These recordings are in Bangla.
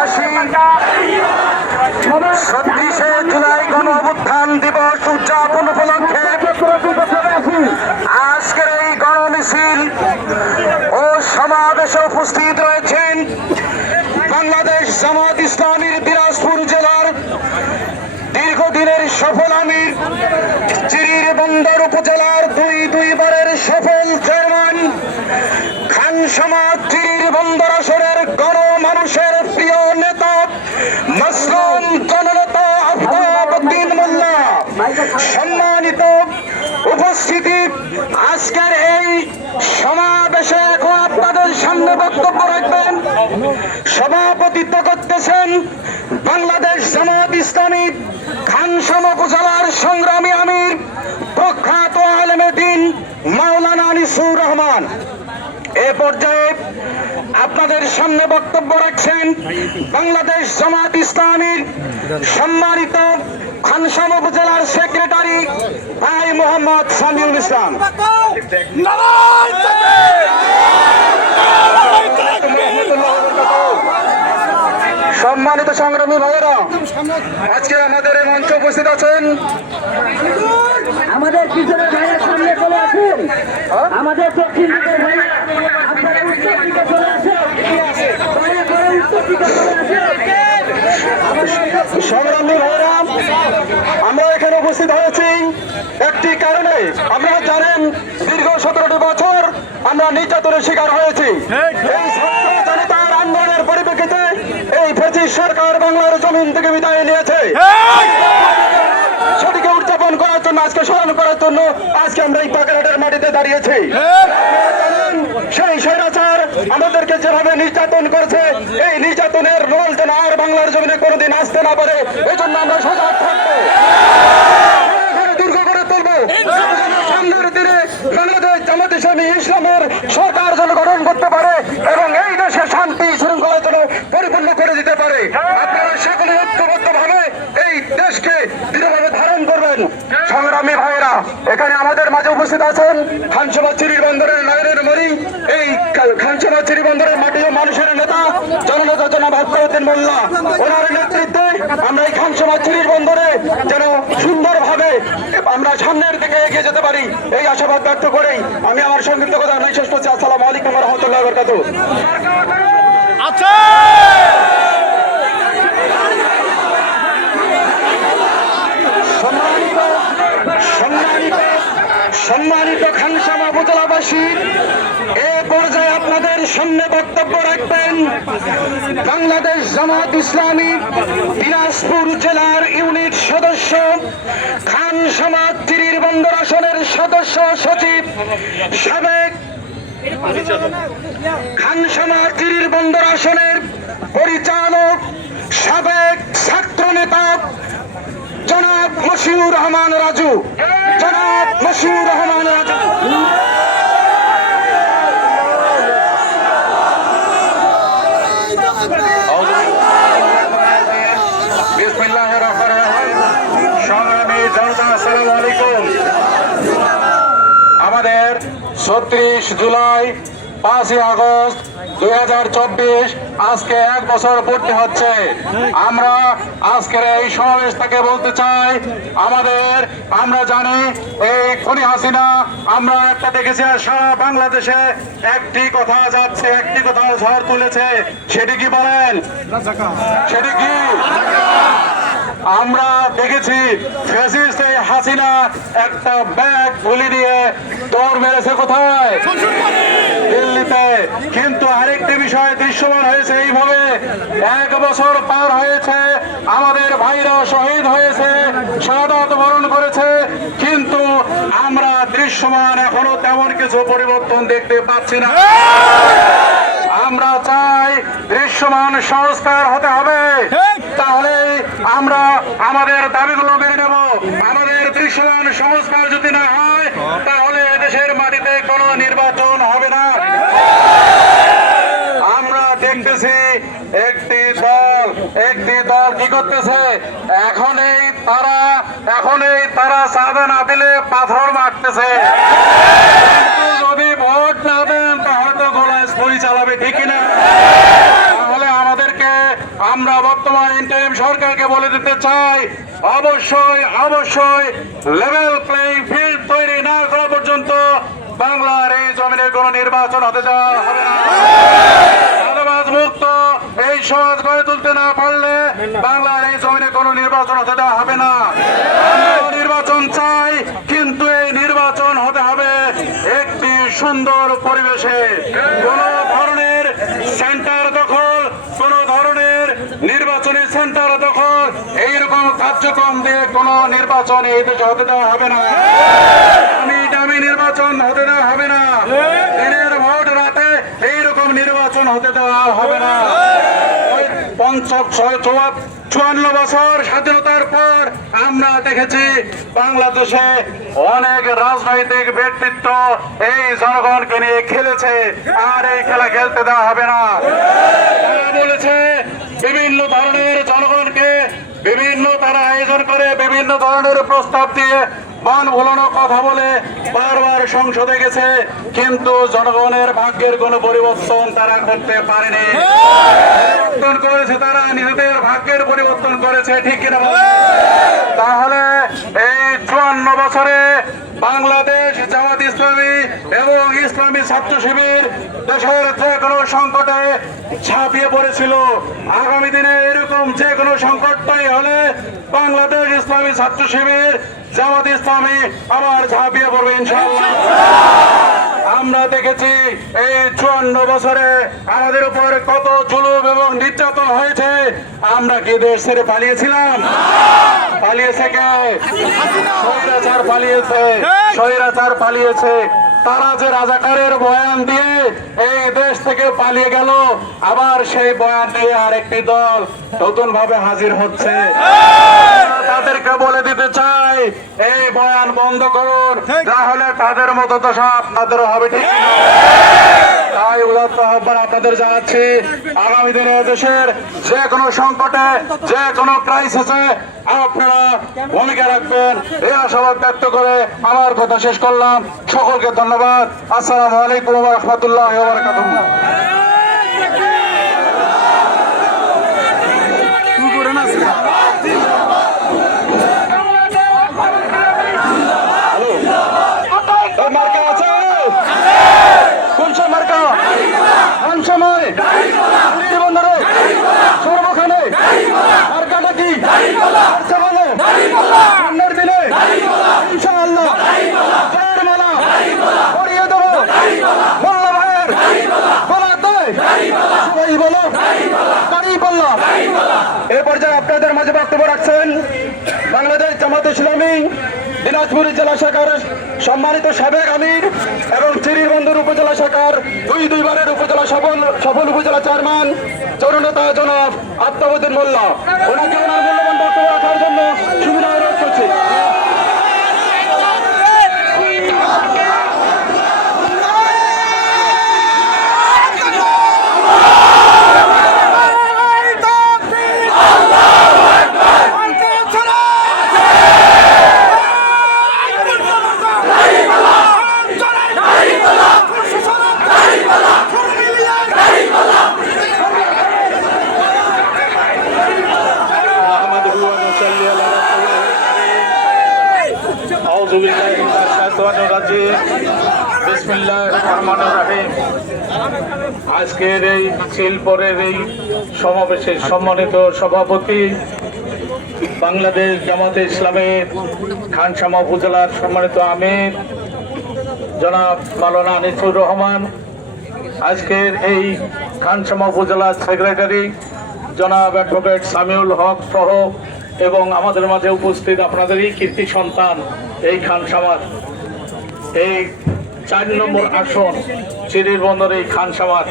উপজেলাবাসী ৩৬শে জুলাই গণ অভ্যুত্থান দিবস উদযাপন উপলক্ষে আজকের এই গণমিছিল ও সমাবেশে উপস্থিত রয়েছেন বাংলাদেশ জামাত ইসলামীর দিনাজপুর জেলার দীর্ঘদিনের সফল আমির, চিরির বন্দর উপজেলার দুইবারের সফল চেয়ারম্যান, খান সমাজ চিরির বন্দর আসনের গণমানুষের প্রিয় নেতা মাসলুম জননেতা আফতাব উদ্দিন মোল্লা। সম্মানিত উপস্থিতি, আজকের এই সমাবেশে এখন আপনাদের সামনে বক্তব্য রাখবেন, সভাপতিত্ব করতেছেন বাংলাদেশ জামাত ইসলামী খানসামা উপজেলার সংগ্রামী আমির প্রখ্যাত আলেমে দ্বীন মাওলানা আনিসুর রহমান। এ পর্যায়ে আপনাদের সামনে বক্তব্য রাখছেন বাংলাদেশ জামাত ইসলামীর সম্মানিত খানসামা উপজেলার সেক্রেটারি ভাই মোহাম্মদ সামিউল ইসলাম। সম্মানিত সংগ্রামী ভাইয়েরা, আজকে আমাদের এই মঞ্চে উপস্থিত আছেন আমাদের পিছনে ভাইয়ের সামনে চলে আসুন, আমাদের দক্ষিণ দিকের ভাই আপনারা উত্তর দিকে চলে আসুন, দয়া করে উত্তর দিকে চলে আসুন। সংগ্রামী ভাইয়েরা, আমরা এখানে উপস্থিত হয়েছি একটি কারণে। আমরা জানেন দীর্ঘ 17টি বছর আমরা নির্যাতনের শিকার হয়েছি। এই ছাত্র জনতার আন্দোলনের পরিপ্রেক্ষিতে এই ফ্যাসিস্ট সরকার বাংলার জমিন থেকে বিদায় নিয়েছে। সেটিকে উদযাপন করার জন্য, আজকে স্মরণ করার জন্য আজকে আমরা এই পাকারহাটের মাটিতে দাঁড়িয়েছি। সেই স্বৈরাচার আমাদেরকে যেভাবে নির্যাতন করেছে, এই নির্যাতনের রোল যেন আর বাংলার জমিনে কোনোদিন আসতে না পারে, এজন্য আমরা সজাগ থাকবো, দুর্গ করে তুলবো। সামনের দিনে বাংলাদেশ জামাত ইসলামের সরকার যেন গঠন করতে পারে এবং এই দেশে শান্তি শৃঙ্খলা যেন পরিপূর্ণ করে দিতে পারে। আপনারা সকলে ঐক্যবদ্ধ ভাবে এই দেশকে দৃঢ়ভাবে ধারণ করবেন। সংগ্রামী ভাইয়েরা, এখানে আমাদের মাঝে উপস্থিত আছেন খানসামা চিরির বন্দরের নয়নের মণি, এই খানসামা চিরি বন্দরের মাটি ও মানুষের নেতা জননেতা জনাব আফতাব উদ্দিন মোল্লা। ওনার নেতৃত্বে আমরা এই খানসামা চিরির বন্দরে যেন সুন্দরভাবে আমরা সামনের দিকে এগিয়ে যেতে পারি, এই আশাবাদ ব্যক্ত করেই আমি আমার সংক্ষিপ্ত কথা শেষ করছি। আসসালামু আলাইকুম ওয়া রাহমাতুল্লাহি ওয়া বারাকাতুহু। সম্মানিত খানসামা উপজেলাবাসী, এ পর্যায়ে আপনাদের সামনে বক্তব্য রাখবেন বাংলাদেশ জামাত ইসলামী দিনাজপুর জেলার ইউনিট সদস্য, খানসামা চিরির বন্দর আসনের সদস্য সচিব, সাবেক খানসামা চিরির বন্দর আসনের পরিচালক, সাবেক ছাত্র নেতা জনাব মশিউর রহমান রাজু। জনাব মশিউর রহমান রাজু। বিসমিল্লাহির রহমানির রহিম। সংগ্রামী জনতা, আসসালামু আলাইকুম। আমাদের 36 জুলাই 5 আগস্ট 2024 আজকে 1 বছর পূর্তি হচ্ছে। আমরা আজকের এই সমাবেশ থেকে বলতে চাই, আমরা জানি এই খুনি হাসিনা, আমরা একটা দেখেছি সারা বাংলাদেশে একটি কথা যাচ্ছে, একটি কথা ঝড় তুলেছে। সেটি কি বলেন? সেটি কি? আমরা দেখেছি ফ্যাসিস্ট এই হাসিনা একটা ব্যাগ গুলি দিয়ে দৌড় মেরেছে কোথায়? দিল্লিতে। কিন্তু আরেকটি বিষয় দৃশ্যমান হয়েছে এইভাবে, 1 বছর পার হয়েছে, আমাদের ভাইরা শহীদ হয়েছে, শাহাদাত বরণ করেছে, কিন্তু আমরা দৃশ্যমান এখনো তেমন কিছু পরিবর্তন দেখতে পাচ্ছি না। আমরা চাই দৃশ্যমান সংস্কার হতে হবে, তাহলে আমরা আমাদের দাবিগুলো মেনে নেব। আমাদের দৃশ্যমান সংস্কার যদি না হয়, তাহলে দেশের মাটিতে কোনো নির্বাচন হবে না। আমরা দেখতেছি একটি দল কি করতেছে, এখনই তারা চাঁদা না দিলে পাথর মারতেছে। যদি ভোট না দেন তাহলে তো গোলায় গুলি চালাবে, ঠিক কিনা? তাহলে আমরা বর্তমান ইন্টারিম সরকারকে বলে দিতে চাই, অবশ্যই অবশ্যই লেভেল প্লেইং ফিল্ড তৈরি না করা পর্যন্ত বাংলার এই জমিনে কোনো নির্বাচন হতে দেওয়া হবে না। চাঁদাবাজ মুক্ত এই সমাজ গড়ে তুলতে না পারলে বাংলার এই জমিনে কোনো নির্বাচন হতে দেওয়া হবে না। আমরা নির্বাচন চাই, কিন্তু এই নির্বাচন হতে হবে একটি সুন্দর পরিবেশে। কোন ধরনের সেন্টার দখল, কোন ধরনের নির্বাচনী সেন্টার দখল, এইরকম কার্যক্রম দিয়ে কোন নির্বাচন এই দেশে হতে দেওয়া হবে না। দামি নির্বাচন হতে দেওয়া হবে না। দিনের ভোট রাতে এইরকম নির্বাচন হতে দেওয়া হবে না। 54 বছর স্বাধীনতার পর আমরা দেখেছি বাংলাদেশে অনেক রাজনৈতিক ব্যক্তিত্ব এই জনগণকে নিয়ে খেলেছে, আর এই খেলা খেলতে দেওয়া হবে না। তারা বলেছে বিভিন্ন ধরনের জনগণকে তারা আয়োজন করে বিভিন্ন ধরনের প্রস্তাব দিয়ে মান ভোলানো কথা বলে বারবার সংসদে গেছে, কিন্তু জনগণের ভাগ্যের কোনো পরিবর্তন তারা করতে পারেনি। পরিবর্তন করেছে তারা নিজেদের ভাগ্যের পরিবর্তন করেছে, ঠিক কিনা? তাহলে এই 54 বছরে বাংলাদেশ জামাত ইসলামী এবং ইসলামী ছাত্র শিবির দেশের যে কোনো সংকটে ঝাঁপিয়ে পড়েছিল। আগামী দিনে এরকম যে কোনো সংকটটাই হলে বাংলাদেশ ইসলামী ছাত্র শিবির জামাত ইসলামী আবার ঝাঁপিয়ে পড়বে ইনশাআল্লাহ। আমরা দেখেছি এই 54 বছরে আমাদের উপর কত জুলুম এবং নির্যাতন হয়েছে। আমরা কি দেশ ছেড়ে পালিয়েছিলাম? পালিয়েছে কে? স্বৈরাচার পালিয়েছে, স্বৈরাচার পালিয়েছে। তারা যে রাজাকারের বয়ান দিয়ে এই দেশ থেকে পালিয়ে গেল, আবার সেই বয়ান নিয়ে আরেকটি দল নতুন ভাবে হাজির হচ্ছে। তাদেরকে বলে দিতে চাই, এই বয়ান বন্ধ করুন, তাহলে তাদের মতো দশা আপনাদেরও হবে, ঠিক? তাই উদাত্ত আহ্বান আপনাদের জানাচ্ছি, আগামী দিনে দেশের যে কোনো সংকটে, যে কোনো ক্রাইসিসে আপনারা ভূমিকা রাখবেন, এই আশাবাদ ব্যক্ত করে আমার কথা শেষ করলাম। সকলকে ধন্যবাদ। আসসালামু আলাইকুম ওয়া রাহমাতুল্লাহি ওয়া বারাকাতুহু। মার্কা আছে? কোন সব মার্কা? কোন সময়? বন্ধুরে সর্বখানে মার্কাটা কি? সামনের দিনে ইনশাআল্লাহ জয়ের মালা পরিয়ে দেবো। মোল্লা ভাইয়ের বলাতে সবাই বলো দাঁড়িয়ে পড়লাম। এ পর্যায়ে আপনাদের মাঝে বক্তব্য রাখছেন বাংলাদেশ জামাত ইসলামী দিনাজপুর জেলা শাখার সম্মানিত সাবেক আমির এবং চিরিরবন্দর উপজেলা শাখার দুইবারের উপজেলা সফল উপজেলা চেয়ারম্যান জননেতা জনাব আফতাবউদ্দিন মোল্লা। ওনাকে ওনার মূল্যবান বক্তব্য রাখার জন্য সুবিধা অনুরোধ করছি। আজকের এই শিলপরের এই সমাবেশের সম্মানিত সভাপতি, বাংলাদেশ জামাতে ইসলামের খানসামা উপজেলার সম্মানিত আমির জনাব মাওলানা আনিসুর রহমান, আজকের এই খানসামা উপজেলার সেক্রেটারি জনাব অ্যাডভোকেট সামিউল হক সহ এবং আমাদের মাঝে উপস্থিত আপনাদেরই কীর্তি সন্তান এই খানসামার এই 4 নম্বর আসন চিরিরবন্দর এই খানসামার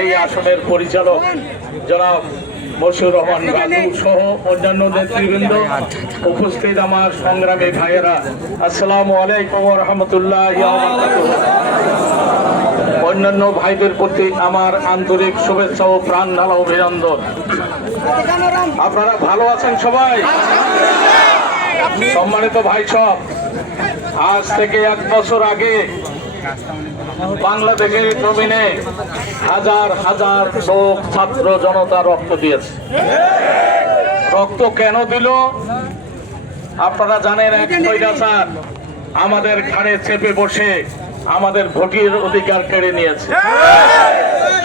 এই আসনের পরিচালক জনাব মশিউর রহমান রাজু সহ অন্যান্য নেতৃবৃন্দ, উপস্থিত আমার সংগ্রামী ভাইয়েরা, আসসালামু আলাইকুম ওয়া রাহমাতুল্লাহি ওয়া বারাকাতুহু। অন্যান্য ভাইদের প্রতি আমার আন্তরিক শুভেচ্ছা ও প্রাণ ঢালা অভিনন্দন। আপনারা ভালো আছেন সবাই? সম্মানিত ভাই সব, আজ থেকে 1 বছর আগে বাংলাদেশের জমিনে হাজার হাজার লোক ছাত্র জনতা রক্ত দিয়েছে। রক্ত কেন দিল আপনারা জানেন? এক স্বৈরাচার আমাদের ঘাড়ে চেপে বসে আমাদের ভোটের অধিকার কেড়ে নিয়েছে।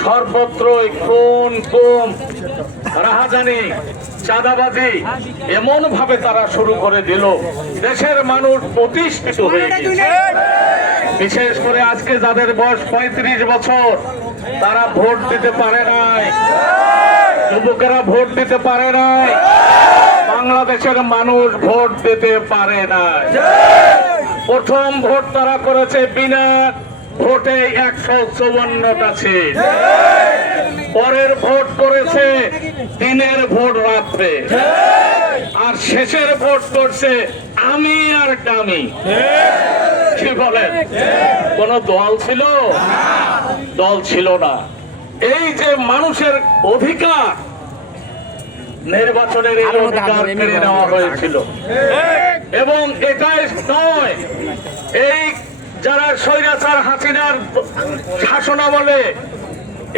সর্বত্রই খুন, গুম, রাহাজানি, চাঁদাবাজি এমন ভাবে তারা শুরু করে দিল, দেশের মানুষ প্রতিষ্ঠিত হয়ে গেছে। বিশেষ করে আজকে যাদের বয়স 35 বছর তারা ভোট দিতে পারে নাই, যুবকেরা ভোট দিতে পারে নাই, বাংলাদেশের মানুষ ভোট দিতে পারে নাই। প্রথম ভোট তারা করেছে বিনা ভোটে 154টা সিট। পরের ভোট করেছে দিনের ভোট রাত্রে, আর শেষের ভোট করছে আমি আর ডামি। কি বলেন? কোন দল ছিল? দল ছিল না। এই যে মানুষের অধিকার, নির্বাচনের এই অধিকার কেড়ে নেওয়া হয়েছিল। এবং এটাই নয়, এই যারা স্বৈরাচার হাসিনার শাসনামলে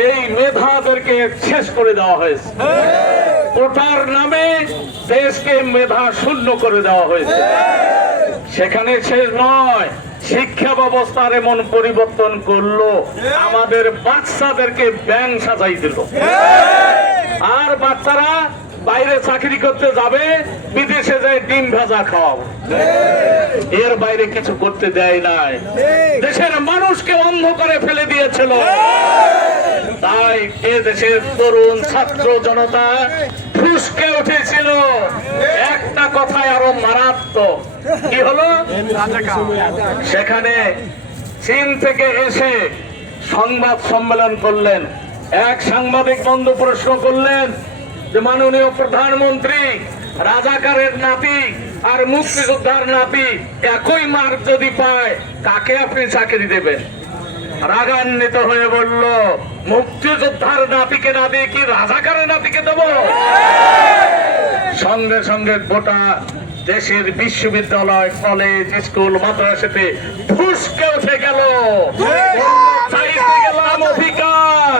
এই মেধাদেরকে শেষ করে দেওয়া হয়েছে। কোটার নামে দেশকে মেধা শূন্য করে দেওয়া হয়েছে। সেখানে শেষ নয়, শিক্ষা ব্যবস্থার এমন পরিবর্তন করলো, আমাদের বাচ্চাদেরকে ব্যাং সাজাই দিল। আর বাচ্চারা বাইরে চাকরি করতে যাবে, বিদেশে যায় ডিম ভাজা খাওয়াবো, এর বাইরে কিছু করতে দেয় নাই। দেশের মানুষকে অন্ধ করে ফেলে দিয়েছিল। তাই এ দেশের তরুণ ছাত্র জনতা ফুসকে উঠেছিল একটা কথায় আরো মারাত্মক। কি হলো? সেখানে চীন থেকে এসে সংবাদ সম্মেলন করলেন। এক সাংবাদিক বন্ধু প্রশ্ন করলেন যে মাননীয় প্রধানমন্ত্রী, রাজাকারের নাতি আর মুক্তিযোদ্ধার নাতি একই মার্ক যদি পায়, কাকে আপনি চাকরি দেবেন? রাগান্বিত হয়ে বলল, মুক্তিযোদ্ধার নাতিকে না দিয়ে কি রাজাকারের নাতিকে দেব? সঙ্গে সঙ্গে গোটা দেশের বিশ্ববিদ্যালয়, কলেজ, স্কুল, মাদ্রাসাতে ফুসকে উঠে গেল। চাইতে গেলাম অধিকার,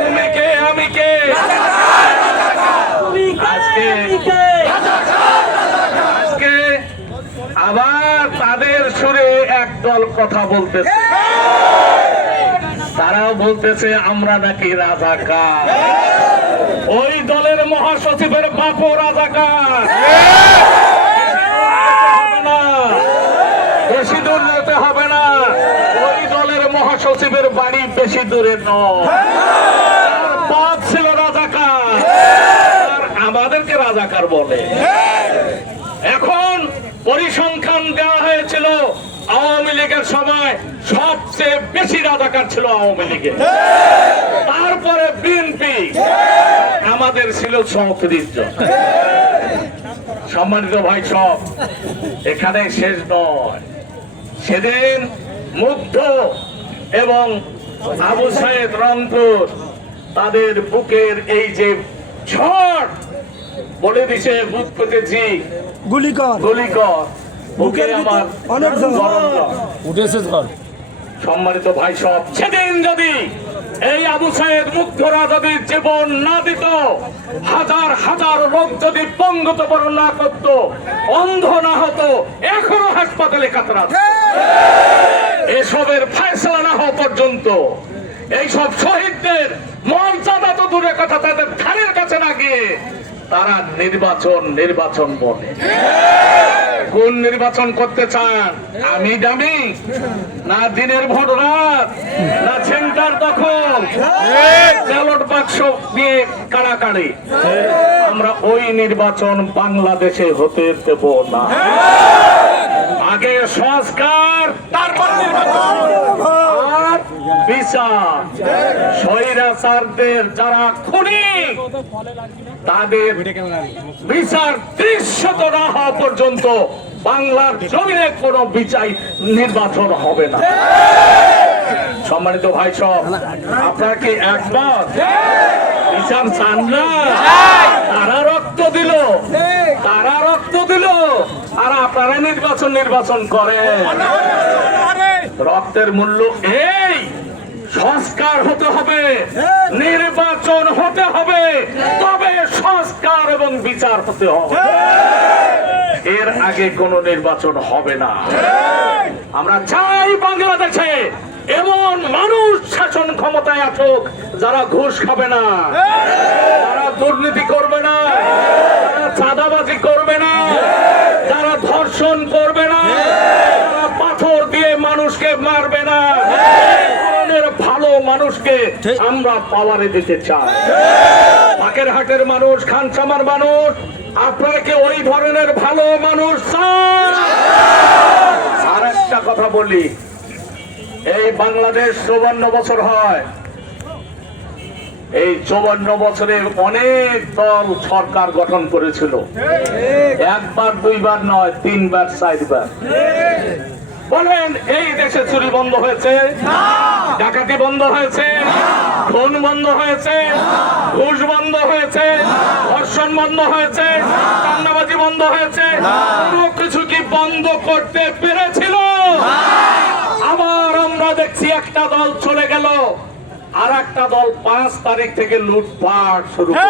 তুমি কে আমি কে? আজকে আবার তাদের সুরে একদল কথা বলতেছে। তারাও বলতেছে আমরা নাকি রাজাকার। ওই দলের মহাসচিবের বাপও রাজাকার। বেশি দূর যেতে হবে না, ওই দলের মহাসচিবের বাড়ি বেশি দূরে নয়। বাপ ছিল রাজাকার, আর আমাদেরকে রাজাকার বলে। এখন পরিসংখ্যান দেওয়া হয়েছিল, আওয়ামী লীগের সময় সবচেয়ে বেশি রাজাকার ছিল আওয়ামী লীগের, তারপরে বিএনপি, আমাদের ছিল 34 জন। সম্মানিত ভাই সব, এখানে শেষ নয়। সেদিন মুগ্ধ এবং আবু সাইদ রংপুর তাদের বুকের এই যে ঝড় বলে দিছে, বুক পেতেছি গুলি কর, বুকে আমার অনেক উঠেছে ঝড়। সম্মানিত ভাই সব, সেদিন যদি এই আবু সাইদ মুগ্ধরা যদি জীবন না দিত, হাজার হাজার লোক যদি পঙ্গুত্ববরণ না করত, অন্ধ না হতো, এখনো হাসপাতালে কাতরা। এসবের ফয়সালা না হওয়া পর্যন্ত এইসব শহীদদের মর্যাদা তো দূরের কথা, তাদের ধারের কাছে না গিয়ে তারা নির্বাচন বলে। কোন নির্বাচন করতে চান? আমি দামি না দিনের ভোট রাত, না সেন্টার দখল, ব্যালট বাক্স দিয়ে কাড়াকাড়ি? আমরা ওই নির্বাচন বাংলাদেশে হতে দেব না। আগে সংস্কার, তারপর নির্বাচন আর বিচার। স্বৈরাচারদের যারা খুনি, তাদের বিচার দৃশ্যত না হওয়া পর্যন্ত বাংলার জমিনে কোনো বিচার নির্বাচন হবে না। সম্মানিত ভাই সব, আপনারা কি একমত? বিচার চান না? তারা রক্ত দিল, আর আপনারা আপনারা নির্বাচন করেন। রক্তের মূল্য এই, সংস্কার হতে হবে, নির্বাচন হতে হবে, তবে সংস্কার এবং বিচার হতে হবে। এর আগে কোনো নির্বাচন হবে না। আমরা চাই বাংলাদেশে এমন মানুষ শাসন ক্ষমতায় আসুক যারা ঘুষ খাবে না, যারা দুর্নীতি করবে না, যারা চাঁদাবাজি করবে না, যারা ধর্ষণ করবে না, যারা পাথর দিয়ে মানুষকে মারবে না। ভালো মানুষকে আমরা পাওয়ারে দিতে চাই। বাগেরহাটের মানুষ, খানসামার মানুষ, আপনারা কি ওই ধরনের ভালো মানুষ চান? আর একটা কথা বলি, এই বাংলাদেশ 54 বছর হয়। এই 54 বছরে অনেক দল সরকার গঠন করেছিল, একবার দুইবার নয়, 3 বার 4 বার। বলেন এই দেশে চুরি বন্ধ হয়েছে? ডাকাতি বন্ধ হয়েছে? খুন বন্ধ হয়েছে? ঘুষ বন্ধ হয়েছে? ধর্ষণ বন্ধ হয়েছে? চাঁদাবাজি বন্ধ হয়েছে? কোনো কিছু কি বন্ধ করতে পেরেছিল? আবার আমরা দেখছি একটা দল চলে গেল, আর একটা দল 5 তারিখ থেকে লুটপাট শুরু করে।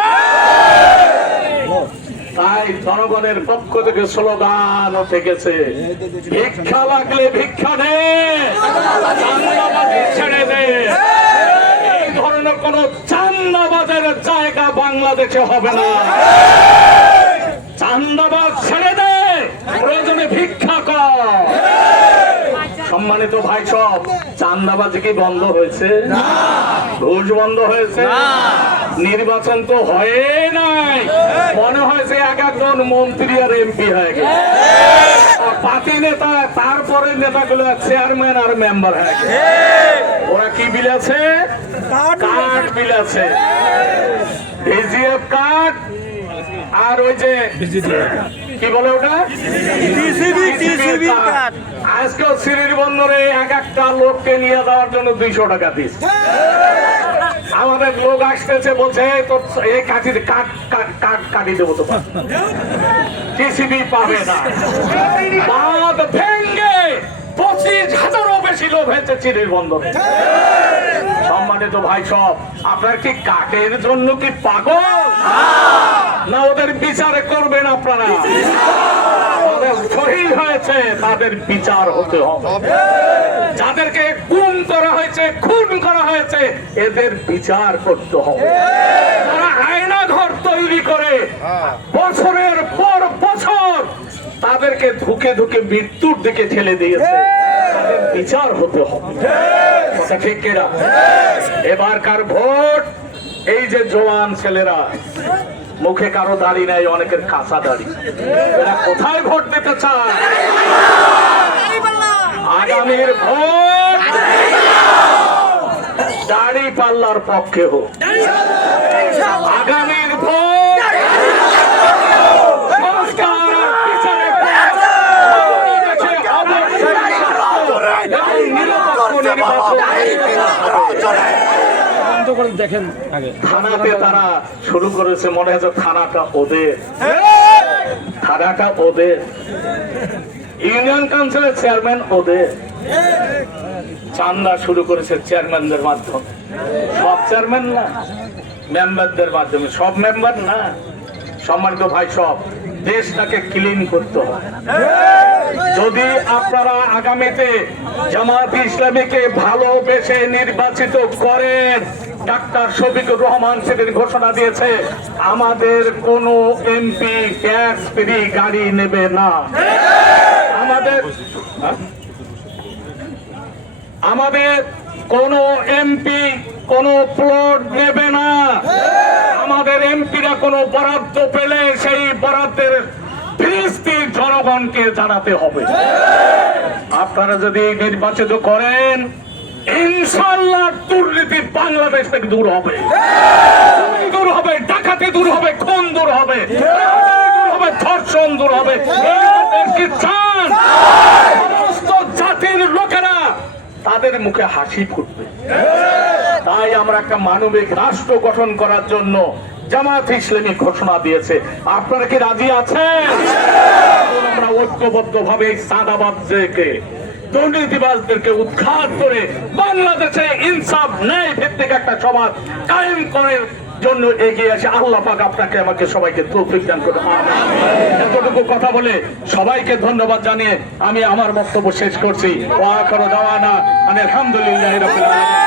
তাই জনগণের পক্ষ থেকে স্লোগান উঠে গেছে, ভিক্ষা লাগলে ভিক্ষা নে, চাঁদাবাজি ছেড়ে দে। এই ধরনের কোন চাঁদাবাজের জায়গা বাংলাদেশে হবে না। চাঁদাবাজ ছেড়ে দে, প্রয়োজনে ভিক্ষা কর। সম্মানিত ভাই সব, চাঁদাবাজি কি বন্ধ হয়েছে? ঘুষ বন্ধ হয়েছে? নির্বাচন তো হয়ে নাই, মনে হয়েছে এক একজন মন্ত্রী আর এমপি হয়ে গেছে। পার্টি নেতা, তারপরে নেতাগুলো চেয়ারম্যান আর মেম্বার হয়ে গেছে। ওরা কি বিলাছে? কার্ড বিলাছে, ভিজিএফ কার্ড, আর ওই যে কি বলে ওটা, আজকেও সিঁড়ির বন্দরে এক একটা লোককে নিয়ে যাওয়ার জন্য 200 টাকা দিস। আমাদের লোক আসতেছে, বলছে তোর এই কাটি দেবো, তো টিসিবি পাবে না। বাঁধ ভেঙ্গে 25,000-ও বেশি লোক হয়েছে চিরির বন্দরে। সম্মানিত ভাই সব, আপনার কি কাঠের জন্য কি পাগল, না ওদের বিচারে করবেন আপনারা? শহীদ হয়েছে, তাদের বিচার হতে হবে। যাদেরকে গুম করা হয়েছে, খুন করা হয়েছে, এদের বিচার করতে হবে। তারা আয়নাঘর তৈরি করে বছরের পর বছর তাদেরকে ধুকে ধুকে মৃত্যুর দিকে ঠেলে দিয়েছে, তাদের বিচার হতে হবে। কথা ঠিক কিনা? এবারকার ভোট, এই যে জওয়ান ছেলেরা, মুখে কারো দাড়ি নাই, অনেকের কাঁচা দাড়ি, এরা কোথায় ভোট দিতে চায়? আগামীর ভোট দাড়ি পাল্লার পক্ষে হোক। আগামীর ভোট সংস্কার বিচারের দেখেন আগে থানাতে তারা শুরু করেছে, মনে হচ্ছে থানাটা ওদের, থানাটা ওদের, ইউনিয়ন কাউন্সিলের চেয়ারম্যান ওদের। চান্দা শুরু করেছে চেয়ারম্যানদের মাধ্যমে, সব চেয়ারম্যান না, মেম্বারদের মাধ্যমে, সব মেম্বার না। সম্মানিত ভাই সব, দেশটাকে ক্লিন করতে হবে। যদি আপনারা আগামীতে জামায়াত ইসলামীকে ভালোবেসে নির্বাচিত করেন, ডাক্তার শফিকুর রহমান সেদিন ঘোষণা দিয়েছে, আমাদের কোন এমপি ট্যাক্স ফ্রি গাড়ি নেবে না। আমাদের কোন এমপি কোন প্লট নেবে না। আমাদের এমপিরা কোন বরাদ্দ পেলে সেই বরাদ্দের ফিরিস্তি জনগণকে জানাতে হবে। আপনারা যদি নির্বাচিত করেন, ইনশাআল্লাহ দুর্নীতি বাংলাদেশ থেকে দূর হবে, দূর হবে, ডাকাতি দূর হবে, খুন দূর হবে, ধর্ষণ দূর হবে। কি চান? সমস্ত জাতির লোকেরা তাদের মুখে হাসি ফুটবে। তাই আমরা একটা মানবিক রাষ্ট্র গঠন করার জন্য জামাত ইসলামী ঘোষণা দিয়েছে। আপনারা কি রাজি আছেন? আমরা ঐক্যবদ্ধ ভাবে সাদাবাদকে, দুর্নীতিবাজদেরকে উৎখাত করে বাংলাদেশে ইনসাফ ন্যায় ভিত্তিক একটা সমাজ কায়েম করার জন্য এগিয়ে আসে। আল্লাহ পাক আপনাকে আমাকে সবাইকে তৌফিক দান করুন। এতটুকু কথা বলে সবাইকে ধন্যবাদ জানিয়ে আমি আমার বক্তব্য শেষ করছি। ওয়া আখিরু দাওয়ানা আলহামদুলিল্লাহি রাব্বিল আলামিন।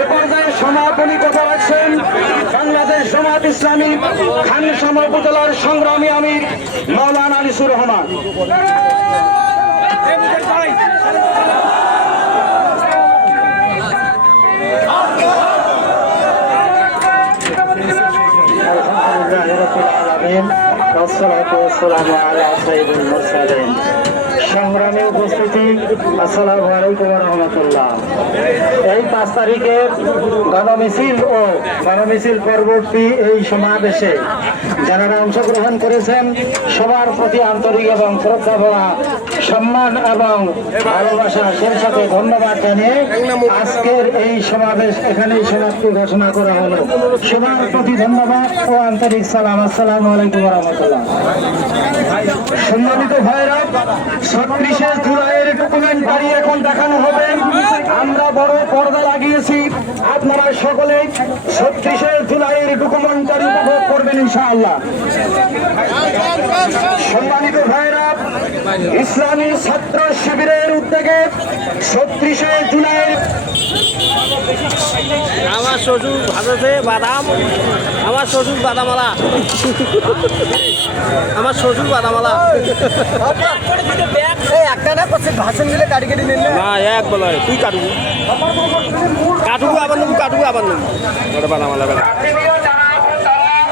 এ পর্যায়ে সমাপনী কথা রাখছেন বাংলাদেশ জামাত ইসলামী খানসামা উপজেলার সংগ্রামী আমির মাওলানা আনিসুর রহমান। সংগ্রামী উপস্থিতি, আসসালামু আলাইকুম ওয়া রাহমাতুল্লাহ। এই 5 তারিখের গণমিছিল পরবর্তী এই সমাবেশে যারা অংশগ্রহণ করেছেন সবার প্রতি আন্তরিক এবং শ্রদ্ধা ভরা সম্মান এবং ভালোবাসা সেই সাথে ধন্যবাদ জানিয়ে আজকের এই সমাবেশ এখানেই সমাপ্তি ঘোষণা করা হলো। সবার প্রতি ধন্যবাদ ও আন্তরিক সালাম। আসসালামু আলাইকুম ওয়া রাহমাতুল্লাহ। সম্মানিত ভাইরা, 36শে জুলাইয়ের ডকুমেন্টারি এখন দেখানো হবে। আমরা বড় পর্দা লাগিয়েছি, আপনারা সকলে 36শে জুলাইয়ের ডকুমেন্টারি উপভোগ করবেন ইনশাআল্লাহ। সম্মানিত ভাইরা, ইসলামী ছাত্র শিবিরের উদ্যোগে 36শে জুলাইয়ের আমার শ্বশুর ভাজতে বাদাম, আমার শ্বশুর বাদামালা, আমার শ্বশুর বাদামালা না এক বলা তুই কাটবো আবার নেবো বাদামালা।